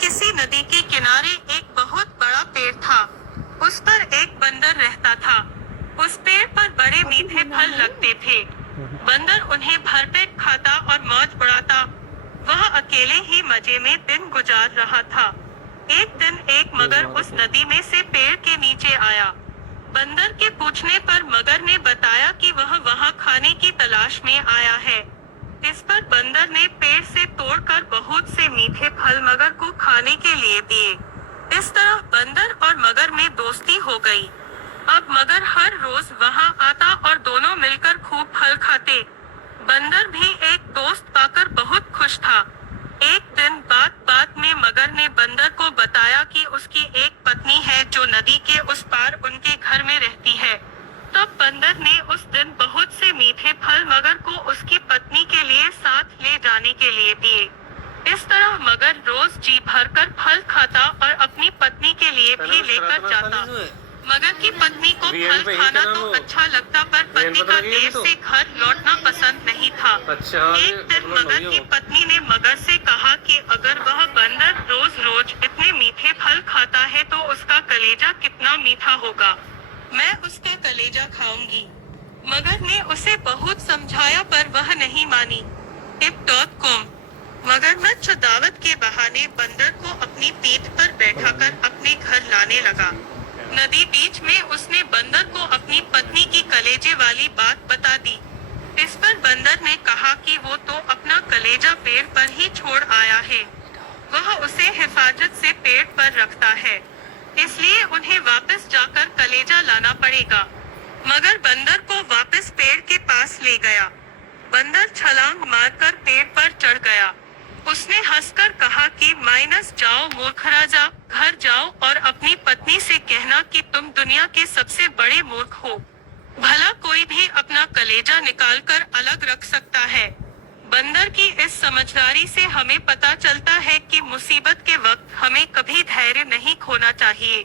किसी नदी के किनारे एक बहुत बड़ा पेड़ था। उस पर एक बंदर रहता था। उस पेड़ पर बड़े मीठे फल लगते थे। बंदर उन्हें भरपेट खाता और मौज उड़ाता। वह अकेले ही मजे में दिन गुजार रहा था। एक दिन एक मगर उस नदी में से पेड़ के नीचे आया। बंदर के पूछने पर मगर ने बताया कि वह वहां खाने की तलाश में आया है। इस पर बंदर ने पेड़ से तोड़कर बहुत से मीठे फल मगर को खाने के लिए दिए। इस तरह बंदर और मगर में दोस्ती हो गई। अब मगर हर रोज वहां आता और दोनों मिलकर खूब फल खाते। बंदर भी एक दोस्त पाकर बहुत खुश था। एक दिन बात में मगर ने बंदर को बताया कि उसकी एक पत्नी है जो नदी के उस पार उनके घर में रहती है। तब बंदर ने उस दिन बहुत से मीठे फल मगर को उसकी पत्नी के लिए साथ ले जाने के लिए दिए। इस तरह मगर रोज जी भरकर फल खाता और अपनी पत्नी के लिए भी लेकर जाता। मगर की पत्नी को फल खाना तो अच्छा लगता पर पति का देर से घर लौटना पसंद नहीं था। एक दिन मगर की पत्नी ने मगर से कहा कि अगर वह बंदर रोज रोज इतने मीठे फल खाता है तो उसका कलेजा कितना मीठा होगा। मैं उसका कलेजा खाऊंगी। मगर ने उसे बहुत समझाया पर वह नहीं मानी। टिप.com मगरमच्छ दावत के बहाने बंदर को अपनी पीठ पर बैठाकर अपने घर लाने लगा। नदी बीच में उसने बंदर को अपनी पत्नी की कलेजे वाली बात बता दी। इस पर बंदर ने कहा कि वो तो अपना कलेजा पेड़ पर ही छोड़ आया है। वह उसे हिफाजत से पेड़ पर रखता है, इसलिए उन्हें वापस जाकर कलेजा लाना पड़ेगा। मगर बंदर को वापस पेड़ के पास ले गया। बंदर छलांग मारकर पेड़ पर चढ़ गया। उसने हंसकर कहा कि माइनस जाओ मूर्ख राजा, घर जाओ और अपनी पत्नी से कहना कि तुम दुनिया के सबसे बड़े मूर्ख हो। भला कोई भी अपना कलेजा निकालकर अलग रख सकता है। बंदर की इस समझदारी से हमें पता चलता है कि मुसीबत के वक्त हमें कभी धैर्य नहीं खोना चाहिए।